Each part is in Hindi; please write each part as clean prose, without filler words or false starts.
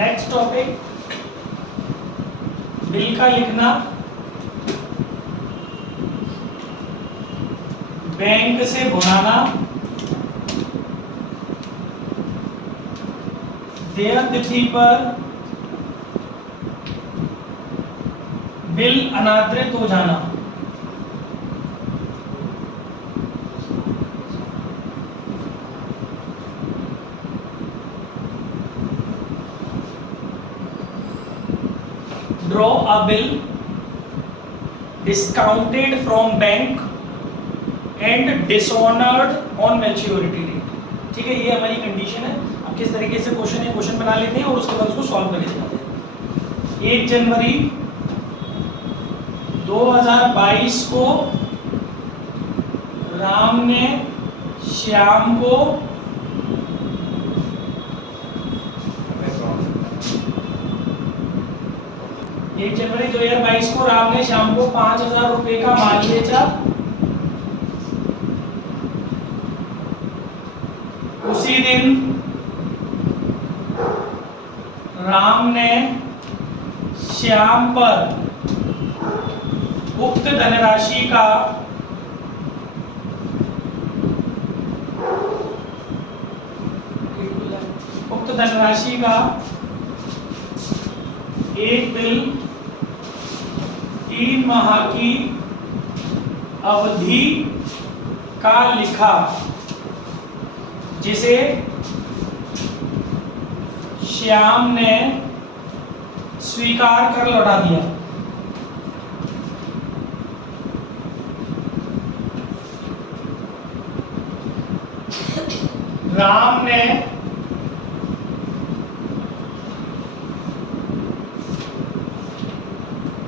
नेक्स्ट टॉपिक, बिल का लिखना, बैंक से भुनाना, देय तिथि पर बिल अनादृत हो जाना, draw a bill discounted from bank and dishonoured on maturity date. ठीक है, ये हमारी कंडीशन है। अब किस तरीके से क्वेश्चन है, क्वेश्चन बना लेते हैं और उसके बाद उसको सॉल्व करके चलाते हैं। 1 जनवरी 2022 को राम ने श्याम को 1 जनवरी 2022 को राम ने श्याम को 5,000 रुपए का माल बेचा। उसी दिन राम ने श्याम पर उक्त धनराशि का एक बिल 3 माह की अवधि का लिखा, जिसे श्याम ने स्वीकार कर लौटा दिया। राम ने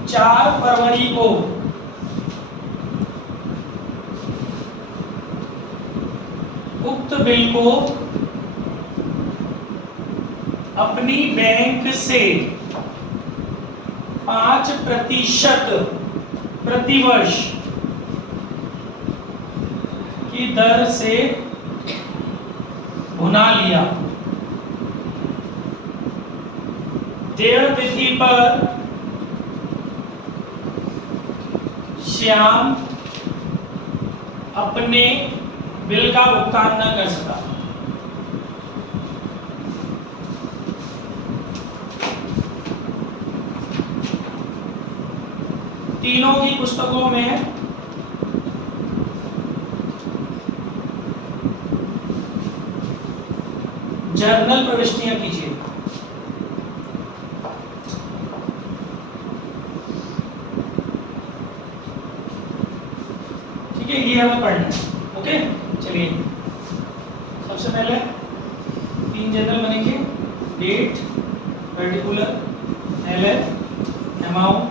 चार फरवरी को उक्त बिल को अपनी बैंक से 5% प्रतिवर्ष की दर से भुना लिया। देय तिथि पर श्याम अपने बिल का भुगतान न कर सका। तीनों की पुस्तकों में जर्नल प्रविष्टियां कीजिए। ठीक है, ये हमें पढ़ना है। ओके, चलिए सबसे पहले 3 जर्नल बनेंगे। Date, particular, LF, amount.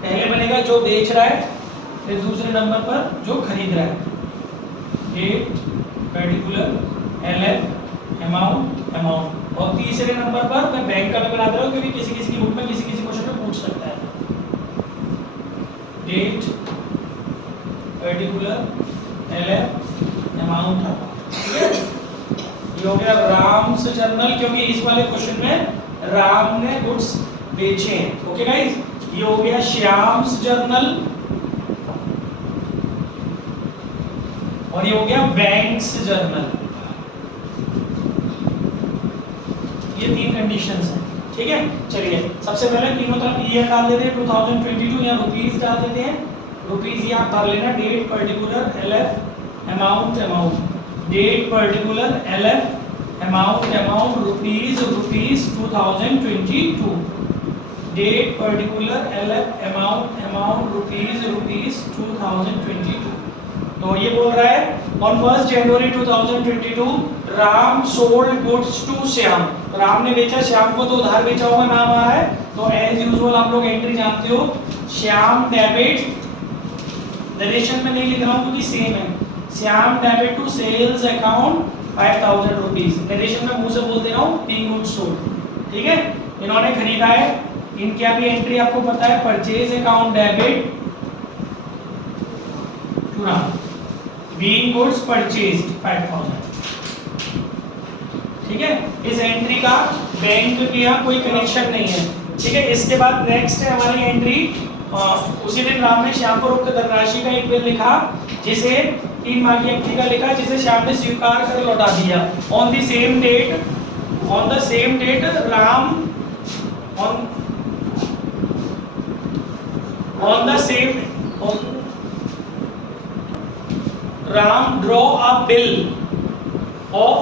पहले बनेगा जो बेच रहा है, फिर दूसरे नंबर पर जो खरीद रहा है। Date, particular, LF, amount. और तीसरे नंबर पर मैं बैंक का भी बना दे रहा हूँ, क्योंकि किसी किसी की बुक में किसी किसी क्वेश्चन में पूछ सकता है। Date, particular, LF, amount. ठीक है, ये हो गया राम्स जर्नल, क्योंकि इस वाले क्वेश्चन में राम ने गुड्स बेचे हैं। ओके गाइस, ये हो गया श्याम्स जर्नल, और ये हो गया बैंक्स जर्नल। ये 3 कंडीशंस हैं। ठीक है, चलिए सबसे पहले तीनों तरफ ईयर डाल देते हैं 2022, या रुपीस डाल देते हैं। रुपीस ये आप डाल लेना। Date, particular, LF, amount. Date, particular, LF, amount, rupees 2022। Date, particular, LF, amount, rupees 2022। तो ये बोल रहा है on 1 January 2022 Ram sold goods to Shyam. Ram ने बेचा श्याम को, तो उधार बेचा हुआ नाम आ रहा है। तो एज यूजुअल आप लोग एंट्री जानते हो, श्याम डेबिट, नरेशन में नहीं लिख रहा हूँ क्योंकि सेम है। Shyam debit to sales account 5000 rupees. Narration में मुंह से बोल दे रहा हूँ, बीइंग गुड्स सोल्ड। ठीक है, इन्होंने खरीदा है, इनकी अभी एंट्री आपको पता है, purchase account debit to Ram, being goods purchased 5000। ठीक है, इस एंट्री का बैंक के यहाँ कोई कनेक्शन नहीं है। ठीक है, इसके बाद नेक्स्ट है हमारी एंट्री, उसी दिन राम ने श्याम को रोककर धनराशि का एक बिल लिखा, जिसे 3 माह की अवधि का लिखा, जिसे श्याम ने स्वीकार कर लौटा दिया। On the same date Ram Ram draw a bill of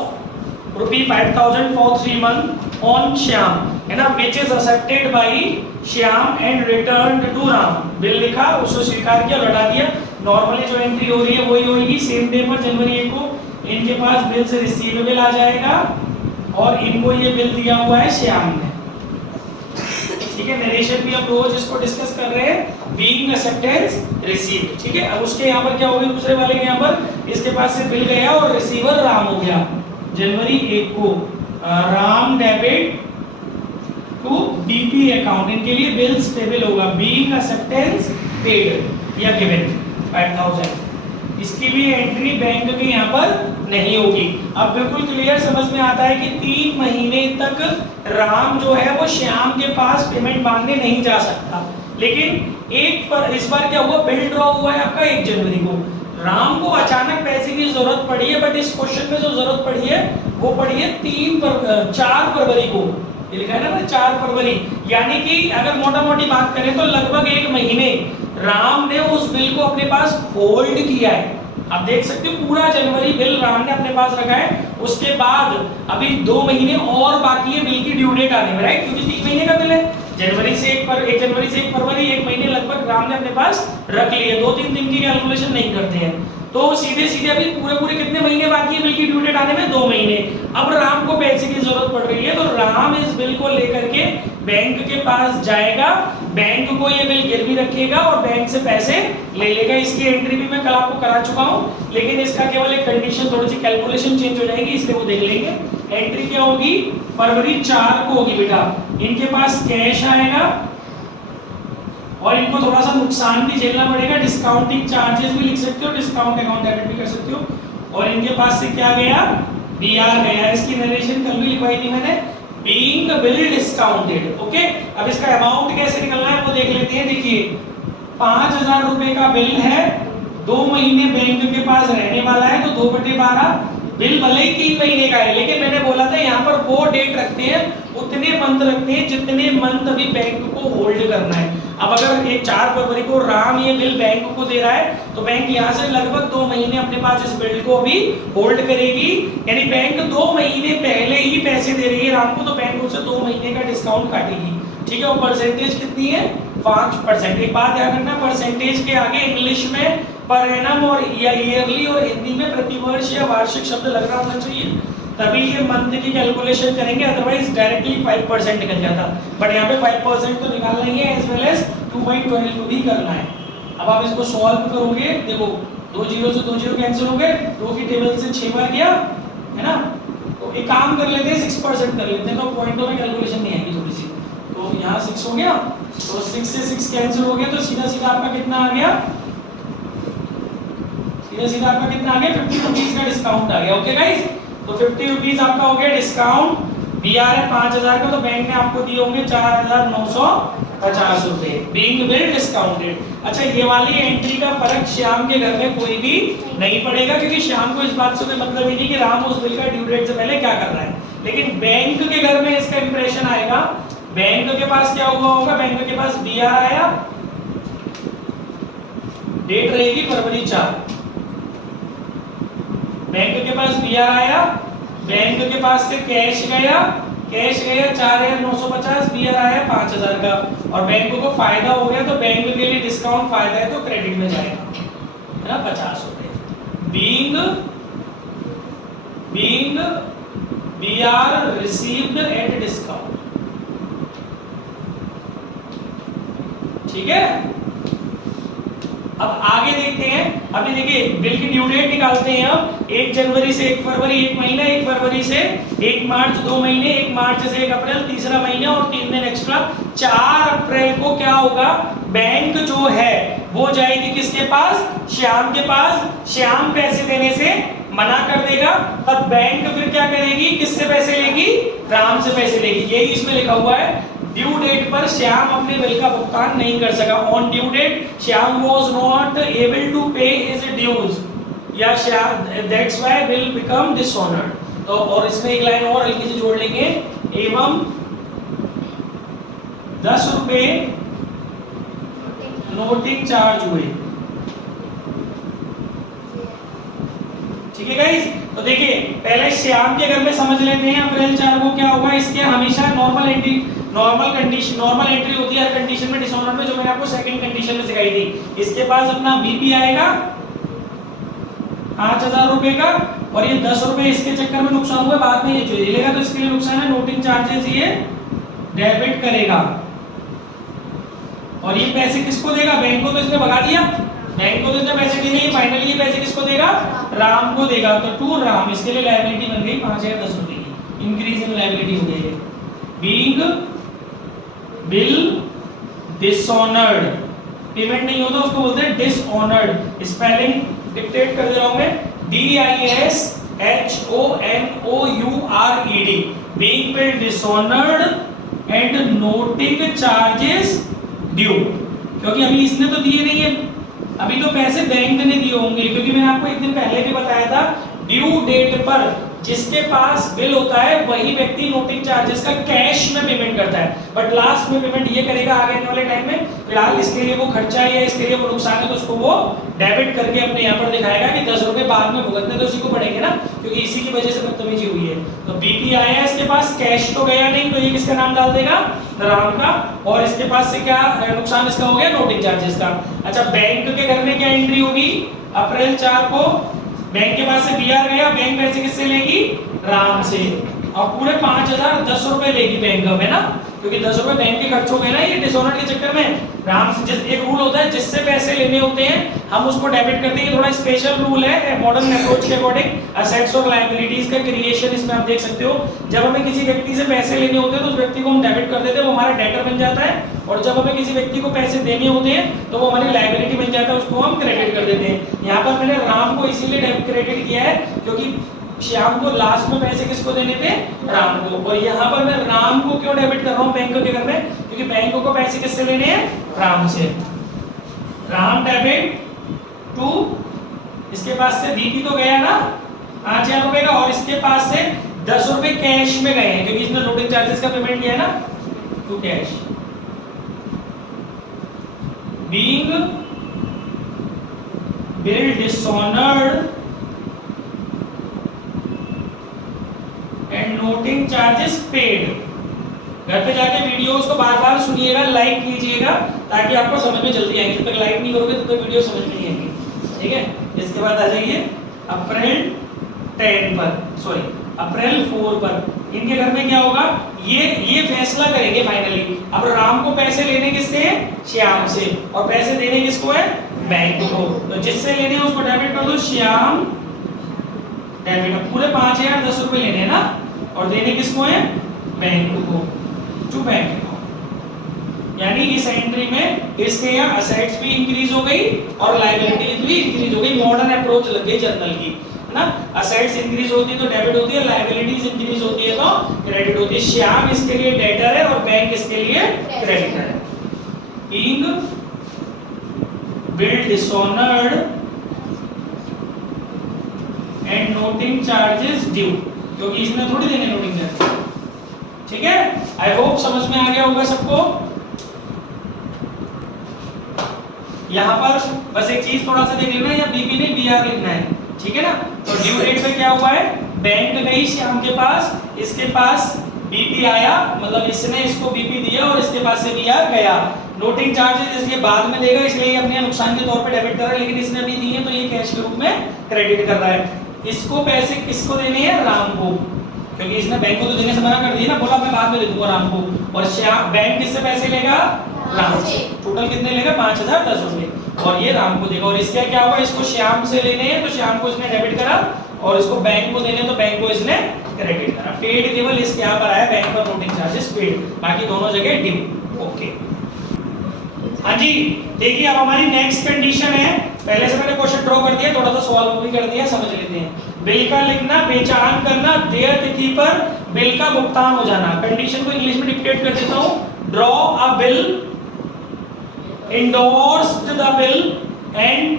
₹5,000 for 3 months on Shyam, है ना, which is accepted by Shyam and returned to Ram। Bill लिखा, उसको स्वीकार किया, लौटा दिया। नॉर्मली जो एंट्री हो रही है वही होगी। सेम डे पर जनवरी 1 को इनके पास बिल से रिसीवेबल आ जाएगा और इनको ये बिल दिया हुआ है श्याम ने। ठीक है, नरेशन भी हम रोज इसको डिस्कस कर रहे हैं, बीइंग एक्सेप्टेंस रिसीव्ड। ठीक है, अब उसके यहाँ पर क्या हो गया, दूसरे वाले के यहाँ पर इसके पास से बिल गया और रिसीवर राम हो गया। जनवरी 1 को Ram debit to BP account, इनके लिए बिल्स पेबल होगा, बीइंग एक्सेप्टेंस पेड या गिवन 5,000। इसकी भी एंट्री बैंक के यहाँ पर नहीं होगी। अब बिल्कुल क्लियर समझ में आता है कि 3 महीने तक राम जो है वो श्याम के पास पेमेंट मांगने नहीं जा सकता। लेकिन इस बार क्या हुआ, बिल ड्रॉ हुआ है आपका 1 जनवरी को। राम को अचानक पैसे की जरूरत पड़ी है, बट इस क्वेश्चन में जो जरूरत पड़ी है वो पड़ी है 4 फरवरी को। ये लिखा है ना 4 फरवरी, यानी कि अगर मोटा मोटी बात करें तो लगभग 1 महीने राम ने उस बिल को अपने पास होल्ड किया है। आप देख सकते हो पूरा जनवरी बिल राम ने अपने पास रखा है। उसके बाद अभी 2 महीने और बाकी है बिल की ड्यू डेट आने में, राइट, क्योंकि 3 महीने का बिल है। 1 जनवरी से 1 फरवरी 1 महीने लगभग राम ने अपने पास रख लिए। 2-3 दिन की कैलकुलेशन नहीं करते हैं, तो सीधे सीधे अभी पूरे कितने महीने बाकी है बिल की ड्यू डेट आने में, 2 महीने। अब राम को पैसे की जरूरत पड़ रही है, तो राम इस बिल को लेकर के बैंक के पास जाएगा, बैंक को ये बिल गिरवी रखेगा और बैंक से पैसे ले लेगा। इसकी एंट्री भी मैं कल आपको करा चुका हूँ, लेकिन इसका केवल एक कंडीशन, थोड़ी सी कैलकुलेशन चेंज हो जाएगी, इसलिए वो देख लेंगे। एंट्री क्या होगी, फरवरी 4 को होगी बेटा। इनके पास कैश आएगा और इनको थोड़ा सा नुकसान भी झेलना पड़ेगा, डिस्काउंटिंग चार्जेस भी लिख सकते हो, डिस्काउंट अकाउंट डेबिट भी कर सकते हो। और इनके पास से क्या गया, बीआर गया। इसकी नरेशन कल भी लिखवाई थी मैंने, बीइंग बिल डिस्काउंटेड। ओके, अब इसका अमाउंट कैसे निकलना है वो देख लेते हैं। देखिए 5,000 रुपए का बिल है, 2 महीने बैंक के पास रहने वाला है, तो 2/12 बिल भले ही 3 महीने का है, लेकिन मैंने बोला था यहाँ पर वो डेट रखते हैं, उतने मंथ रखते हैं जितने मंथ अभी बैंक को होल्ड करना है। अब अगर ये 4 फरवरी को राम ये बिल बैंक को दे रहा है, तो बैंक यहाँ से लगभग 2 महीने अपने पास इस बिल को भी होल्ड करेगी, यानी बैंक 2 महीने पहले ही पैसे दे रही है राम को, तो बैंक उससे 2 महीने का डिस्काउंट काटेगी। ठीक है, वो परसेंटेज कितनी है, 5%। एक बात ध्यान रखना, परसेंटेज के आगे इंग्लिश में पर एनम और या ईयरली और हिंदी में प्रतिवर्ष या वार्षिक शब्द लग रहा होना चाहिए, तभी ये मंथ की कैलकुलेशन करेंगे, अदरवाइज डायरेक्टली 5% निकल जाता। बट यहाँ पे 5% तो निकालना ही है, एज वेल एज 2/12 को भी करना है। अब आप इसको सॉल्व करोगे, देखो 2 0 से 2 0 कैंसिल हो गए, 2 की टेबल से 6 बार गया है ना। तो एक काम कर लेते हैं, 6% कर लेते हैं, तो पॉइंटों में कैलकुलेशन नहीं आएगी थोड़ी सी। तो यहाँ 6 हो गया, तो 6 से 6 कैंसिल हो गया, तो सीधा सीधा आपका कितना आ गया, सीधा आपका कितना आ गया, 50 रुपीज का डिस्काउंट आ गया। ओके गाइस, तो 50 रुपीज आपका हो गया डिस्काउंट। बीआर है 5,000 का, तो बैंक ने आपको दिए होंगे 4,950 रुपए, बीइंग बिल डिस्काउंटेड। अच्छा, ये वाली एंट्री का फर्क श्याम के घर में कोई भी नहीं पड़ेगा, क्योंकि श्याम को इस बात से कोई मतलब ही नहीं कि राम उस बिल का ड्यू डेट से पहले क्या कर रहा है। लेकिन बैंक के घर में इसका इंप्रेशन आएगा। बैंक के पास क्या हुआ होगा, बैंक के पास बीआर आया, डेट रहेगी फरवरी 4, बैंक के पास बीआर आया, बैंक के पास से कैश गया 4,950, बीआर आया 5,000 का, और बैंक को फायदा हो गया, तो बैंक के लिए डिस्काउंट फायदा है, तो क्रेडिट में जाएगा, है ना, 50 रुपए। Being BR received at discount. ठीक है, अब आगे देखते हैं। अभी देखिए बिल की ड्यू डेट निकालते हैं हम, 1 जनवरी से 1 फरवरी 1 महीना, 1 फरवरी से 1 मार्च 2 महीने, 1 मार्च से 1 अप्रैल तीसरा महीना और 3 दिन एक्स्ट्रा। 4 अप्रैल को क्या होगा, बैंक जो है वो जाएगी किसके पास, श्याम के पास। श्याम पैसे देने से मना कर देगा तब बैंक फिर क्या करेगी, किससे पैसे लेगी, राम से पैसे लेगी। यही इसमें लिखा हुआ है, ड्यू डेट पर श्याम अपने बिल का भुगतान नहीं कर सका। On due date Shyam was not able to pay his dues, या Shyam that's why bill become dishonoured. तो और इसमें एक लाइन और हल्की सी जोड़ लेंगे, एवं 10 रुपए नोटिंग चार्ज हुए। ठीक है गाइस, तो देखिए पहले श्याम के घर में समझ लेते हैं अप्रैल 4 को क्या होगा। इसके हमेशा नॉर्मल एंट्री होती है हर कंडीशन में डिसऑनर में, जो मैंने आपको सेकंड कंडीशन में सिखाई थी। इसके पास अपना बीपी आएगा 5000 रुपए का, और ये 10 रुपए इसके चक्कर में नुकसान हुआ, बाद में ये जो लेगा तो इसके लिए नुकसान है, नोटिंग चार्जेस ये डेबिट करेगा। और ये पैसे किसको देगा, बैंक को तो इसने भगा दिया, बैंक को तो इसने पैसे दिए नहीं, फाइनली ये पैसे किसको देगा, राम को देगा। तो टू राम, इसके लिए लायबिलिटी बन गई 5010 रुपए की, इंक्रीज इन लायबिलिटी हो गई है। बीइंग बिल डिसऑनर्ड, पेमेंट नहीं होता उसको बोलते हैं डिसऑनर्ड। स्पेलिंग डिक्टेट कर दे रहा हूं मैं, DISHONOURED, being bill dishonoured and noting charges due. क्योंकि अभी इसने तो दिए नहीं है, अभी तो पैसे बैंक ने दिए होंगे, क्योंकि मैंने आपको एक दिन पहले भी बताया था ड्यू डेट पर जिसके पास बिल होता है वही व्यक्ति नोटिंग चार्जेस का कैश में पेमेंट करता है, बट लास्ट में पेमेंट ये करेगा आगे आने वाले टाइम में। फिलहाल इसके लिए वो खर्चा है या इसके लिए वो नुकसान है तो उसको वो डेबिट करके अपने यहाँ पर दिखाएगा कि 10 रुपए बाद में भुगतने तो उसी को पड़ेंगे ना, क्योंकि इसी की वजह से बदतमीजी हुई है। तो बीपी आया है इसके पास, कैश तो गया नहीं, तो ये किसका नाम डाल देगा, राम का। और इसके पास से क्या नुकसान इसका हो गया, नोटिंग चार्जेस का। अच्छा, बैंक के घर में क्या एंट्री होगी, अप्रैल 4 को बैंक के पास से बीआर गया, बैंक पैसे किससे लेगी, राम से, और पूरे 5010 रुपए लेगी बैंक में ना, क्योंकि 10 रुपए बैंक के खर्च हो गए ना ये डिसऑनर के चक्कर में। राम से जिस एक रूल होता है, जिससे पैसे लेने होते हैं हम उसको डेबिट करते हैं, थोड़ा स्पेशल रूल है मॉडर्न अप्रोच के अकॉर्डिंग। असेट्स और लायबिलिटीज का क्रिएशन इसमें आप देख सकते हो। जब हमें किसी व्यक्ति से पैसे लेने होते हैं तो उस व्यक्ति को हम डेबिट कर देते हैं, वो हमारा डेटर बन जाता है, और जब हमें किसी व्यक्ति को पैसे देने होते हैं तो वो हमारी लायबिलिटी बन जाता है, उसको हम क्रेडिट कर देते हैं। यहाँ पर मैंने राम को इसीलिए क्रेडिट किया है क्योंकि श्याम को लास्ट में पैसे किसको देने थे, राम को। और यहाँ पर मैं राम को क्यों डेबिट कर रहा हूँ बैंक के घर में, क्योंकि बैंक को पैसे किससे लेने हैं, राम से। राम डेबिट टू, इसके पास से बीपी तो गया ना 5000 रुपए का, और इसके पास से 10 रुपए कैश में गए हैं क्योंकि इसने नोटिंग चार्जेस का पेमेंट किया है ना, to cash. Being bill dishonoured and noting charges paid. घर पे जाके वीडियोस को बार-बार सुनिएगा, लाइक कीजिएगा ताकि आपको समझ में जल्दी आएगी। जब तक लाइक नहीं करोगे तब तक वीडियो समझ में नहीं आएगी, ठीक है। इसके बाद आ जाइए अप्रैल 10 पर, सॉरी अप्रैल 4 पर इनके घर में क्या होगा, ये फैसला करेंगे फाइनली। अब राम को पैसे लेने किससे है, श्याम से, और पैसे देने किसको है, बैंक को। तो जिससे लेने हैं उसको डेबिट कर दो, श्याम डेबिट। पूरे 5010 रुपए लेने हैं ना, और देने किसको है, बैंक को, टू बैंक अकाउंट। यानी इस एंट्री में इसके यहाँ असेट्स भी इंक्रीज हो गई और लायबिलिटीज भी इंक्रीज हो गई। मॉडर्न अप्रोच लग गई जर्नल की, है ना। असेट्स इंक्रीज होती है तो डेबिट होती है, लायबिलिटीज इंक्रीज होती है तो क्रेडिट होती है। श्याम इसके लिए डेटर है और बैंक इसके लिए क्रेडिटर है। Being bill dishonoured and noting charges due, क्योंकि इसने थोड़ी देने नोटिंग चार्जेस, ठीक है। आई होप समझ में आ गया होगा सबको। यहाँ पर बस एक चीज थोड़ा सा देख लेना, या बीपी नहीं बीआर लिखना है, ठीक है ना। तो ड्यू डेट पे क्या हुआ है, बैंक गई श्याम के पास, इसके पास बीपी आया, मतलब इसने इसको बीपी दिया और इसके पास से बीआर गया। नोटिंग चार्जेस इसके बाद में देगा, इसलिए ये अपने नुकसान के तौर पे डेबिट कर रहा है, लेकिन इसने अभी दिए तो ये कैश के रूप में क्रेडिट कर रहा है। इसको पैसे किसको देने हैं, राम को, क्योंकि इसने बैंक को तो देने से मना कर दिया ना, बोला मैं बाद में दे दूंगा राम को। और श्याम बैंक किससे पैसे लेगा, राम से। टोटल कितने लेगा, 5010 रुपए, और ये राम को देगा। और इसका क्या होगा, इसको श्याम से लेने हैं तो श्याम को इसने डेबिट करा, और इसको बैंक को देने तो बैंक को इसने क्रेडिट करा। पेड केवल इसके यहाँ पर आया, बैंक पर नोटिंग चार्जेस पेड, बाकी दोनों जगह ड्यू। ओके, हाँ जी। देखिए अब हमारी नेक्स्ट कंडीशन है, पहले से मैंने क्वेश्चन ड्रॉ कर दिया, थोड़ा सा सॉल्व भी कर दिया, समझ लेते हैं। बिल का लिखना, बेचान करना, देय तिथि पर बिल का भुगतान हो जाना। कंडीशन को इंग्लिश में डिक्टेट कर देता हूं, draw a bill, endorsed the bill and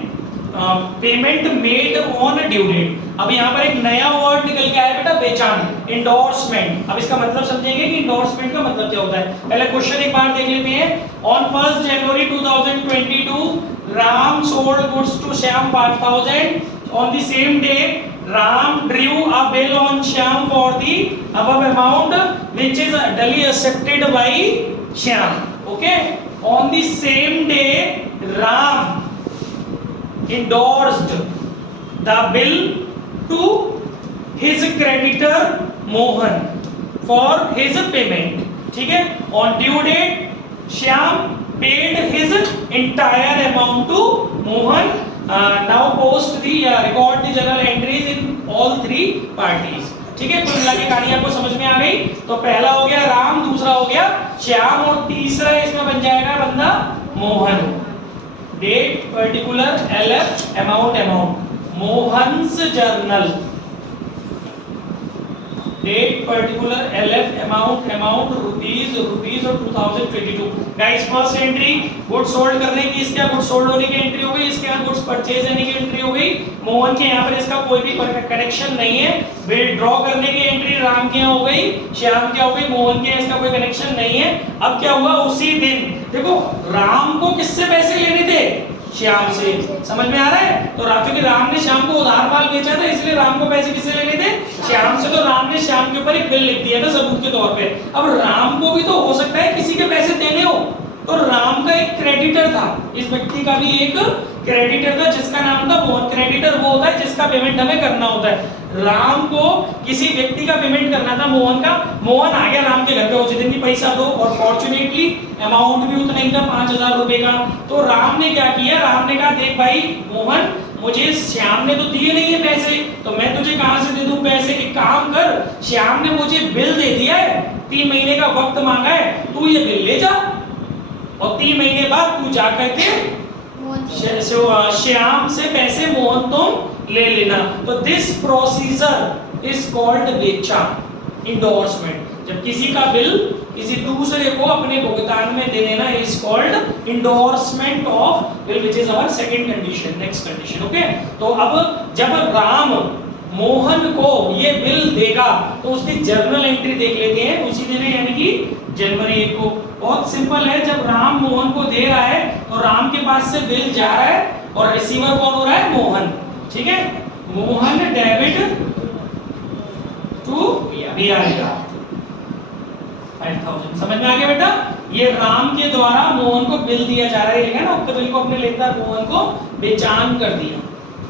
payment made on due date. अब यहाँ पर एक नया वर्ड निकल के आया बेटा, बेचान, इंडोर्समेंट। अब इसका मतलब समझेंगे कि इंडोर्समेंट का मतलब क्या होता है। पहले क्वेश्चन एक बार देख लेते हैं। On 1 January 2022 Ram sold goods to Shyam 5000। On the same day Ram drew a bill on Shyam for the above amount which is duly accepted by Shyam. Okay, on the same day Ram endorsed the bill to his creditor Mohan for his payment. ठीक है, on due date Shyam paid his entire amount to Mohan. Now post the record the journal entries in all three parties. ठीक है, कुल मिला के कहानी आपको समझ में आ गई। तो पहला हो गया राम, दूसरा हो गया श्याम और तीसरा इसमें बन जाएगा बंदा Mohan. Date particular LF amount Mohan's journal. Date particular LF amount rupees और 2022। Guys first entry goods sold करने की, इसके यहाँ गुड्स सोल्ड होने की एंट्री हो गई, इसके यहाँ गुड्स परचेज होने की एंट्री हो गई। मोहन के यहाँ पर इसका कोई भी कनेक्शन नहीं है। बिल ड्रॉ करने की एंट्री राम के यहाँ हो गई, श्याम के हो गई, मोहन के इसका कोई कनेक्शन नहीं है। अब क्या हुआ, उसी दिन देखो राम को किससे पैसे लेने थे, श्याम से। समझ में आ रहा है। तो क्योंकि राम ने श्याम को उधार माल बेचा था इसलिए राम को पैसे किससे लेने थे, श्याम से। तो राम ने श्याम के ऊपर एक बिल लिख दिया था सबूत के तौर पे। अब राम को भी तो हो सकता है किसी के पैसे देने हो, तो राम का एक क्रेडिटर था, इस व्यक्ति का भी एक क्रेडिटर था जिसका नाम था मोहन। क्रेडिटर वो होता है जिसका पेमेंट हमें करना होता है। राम को किसी व्यक्ति का पेमेंट करना था मोहन का। मोहन आ गया राम के घर पे, उसी दिन की पैसा दो, और फॉर्चुनेटली अमाउंट भी उतना ही था 5000 रुपए का। तो राम ने क्या किया, राम ने कहा देख भाई मोहन, मुझे श्याम ने तो दिए नहीं है पैसे, तो मैं तुझे कहां से दे दूं पैसे। एक काम कर, श्याम ने मुझे बिल दे दिया है, 3 महीने का वक्त मांगा है, तू ये बिल ले जा और 3 महीने बाद तू जा करके श्याम से पैसे मोहन तुम ले लेना। तो दिस प्रोसीजर इज कॉल्ड बेचान, इंडोर्समेंट। जब किसी का बिल किसी दूसरे को अपने भुगतान में दे देना is called endorsement of bill, which is our second condition. Next condition, okay. तो अब जब राम मोहन को ये बिल देगा तो उसकी जर्नल एंट्री देख लेते हैं उसी दिन, यानी कि जनवरी 1 को। बहुत सिंपल है, जब राम मोहन को दे रहा है तो राम के पास से बिल जा रहा है और रिसीवर कौन हो रहा है, मोहन। ठीक है, मोहन डेबिट टू बीआर 5000। समझ में आ गया बेटा। ये राम के द्वारा मोहन को बिल दिया जा रहा है, लिखा है ना, उक्त बिल को अपने लेनदार मोहन को बेचान कर दिया।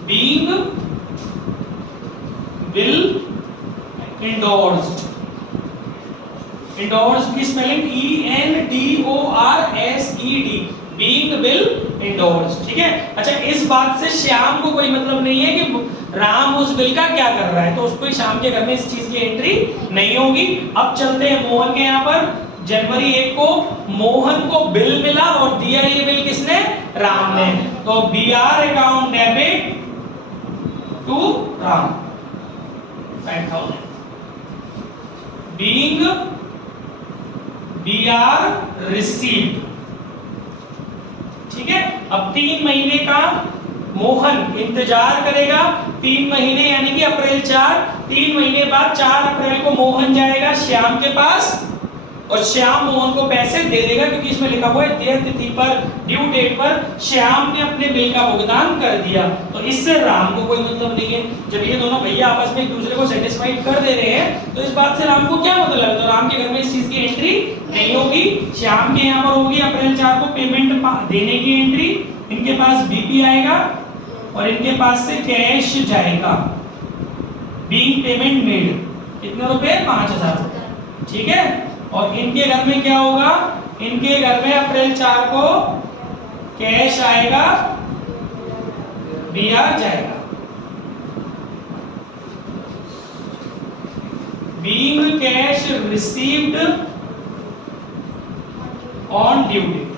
बीइंग बिल इंडोर्स्ड, इंडोर्स्ड की spelling ENDORSED, being bill endorsed. ठीक है। अच्छा, इस बात से श्याम को कोई मतलब नहीं है कि राम उस बिल का क्या कर रहा है, तो उसको श्याम के घर में इस चीज की एंट्री नहीं होगी। अब चलते हैं मोहन के यहाँ पर। जनवरी 1 को मोहन को बिल मिला और दिया ये बिल किसने, राम ने। तो BR account debit to Ram 5000। Being BR received. ठीक है। अब 3 महीने का मोहन इंतजार करेगा, 3 महीने यानी कि अप्रैल 4, 3 महीने बाद 4 अप्रैल को मोहन जाएगा श्याम के पास और श्याम मोहन को पैसे दे देगा, क्योंकि इसमें लिखा हुआ है देय तिथि पर, ड्यू डेट पर श्याम ने अपने बिल का भुगतान कर दिया। तो इससे राम को कोई मतलब नहीं है। जब ये दोनों भैया आपस में एक दूसरे को सेटिस्फाइड कर दे रहे हैं तो इस बात से राम को क्या मतलब है, तो राम के घर में इस चीज की एंट्री नहीं होगी। श्याम के यहाँ पर होगी अप्रैल 4 को पेमेंट देने की एंट्री, इनके पास बीपी आएगा और इनके पास से कैश जाएगा। बीइंग पेमेंट मेड, कितने रुपए, 5000। ठीक है। और इनके घर में क्या होगा, इनके घर में अप्रैल 4 को कैश आएगा, बीआर जाएगा। Being cash received on due date.